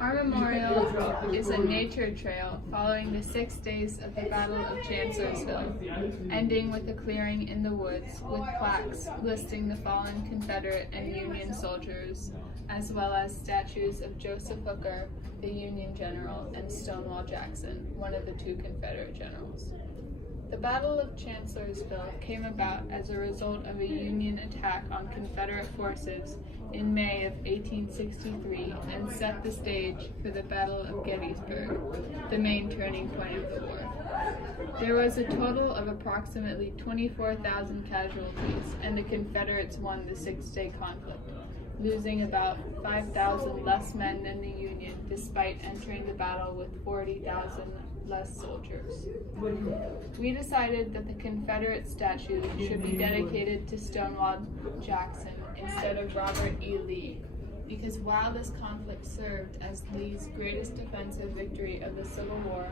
Our memorial is a nature trail following the 6 days of the Battle of Chancellorsville, ending with a clearing in the woods with plaques listing the fallen Confederate and Union soldiers, as well as statues of Joseph Hooker, the Union general, and Stonewall Jackson, one of the 2 Confederate generals. The Battle of Chancellorsville came about as a result of a Union attack on Confederate forces in May of 1863 and set the stage for the Battle of Gettysburg, the main turning point of the war. There was a total of approximately 24,000 casualties, and the Confederates won the 6-day conflict, losing about 5,000 less men than the Union, despite entering the battle with 40,000 less soldiers. We decided that the Confederate statue should be dedicated to Stonewall Jackson instead of Robert E. Lee, because while this conflict served as Lee's greatest defensive victory of the Civil War,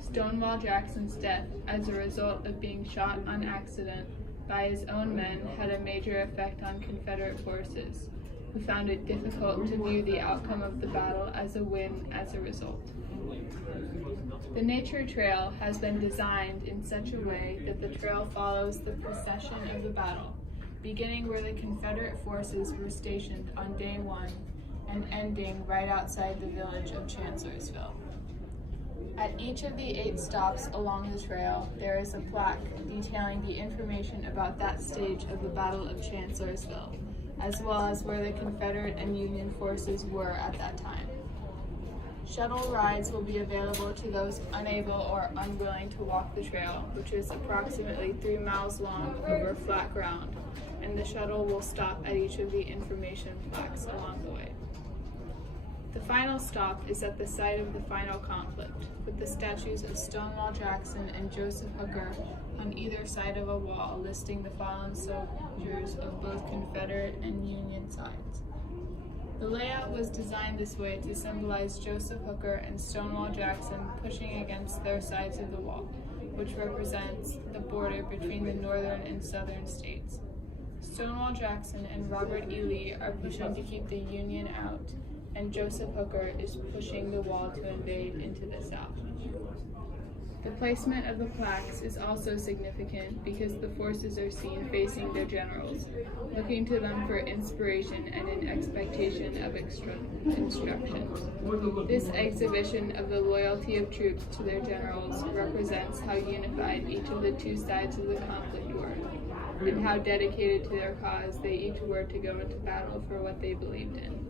Stonewall Jackson's death as a result of being shot on accident by his own men had a major effect on Confederate forces, who found it difficult to view the outcome of the battle as a win as a result. The nature trail has been designed in such a way that the trail follows the procession of the battle, beginning where the Confederate forces were stationed on day 1 and ending right outside the village of Chancellorsville. At each of the 8 stops along the trail, there is a plaque detailing the information about that stage of the Battle of Chancellorsville, as well as where the Confederate and Union forces were at that time. Shuttle rides will be available to those unable or unwilling to walk the trail, which is approximately 3 miles long over flat ground, and the shuttle will stop at each of the information plaques along the way. The final stop is at the site of the final conflict, with the statues of Stonewall Jackson and Joseph Hooker on either side of a wall listing the fallen soldiers of both Confederate and Union sides. The layout was designed this way to symbolize Joseph Hooker and Stonewall Jackson pushing against their sides of the wall, which represents the border between the northern and southern states. Stonewall Jackson and Robert E. Lee are pushing to keep the Union out, and Joseph Hooker is pushing the wall to invade into the South. The placement of the plaques is also significant because the forces are seen facing their generals, looking to them for inspiration and in expectation of instructions. This exhibition of the loyalty of troops to their generals represents how unified each of the 2 sides of the conflict were, and how dedicated to their cause they each were to go into battle for what they believed in.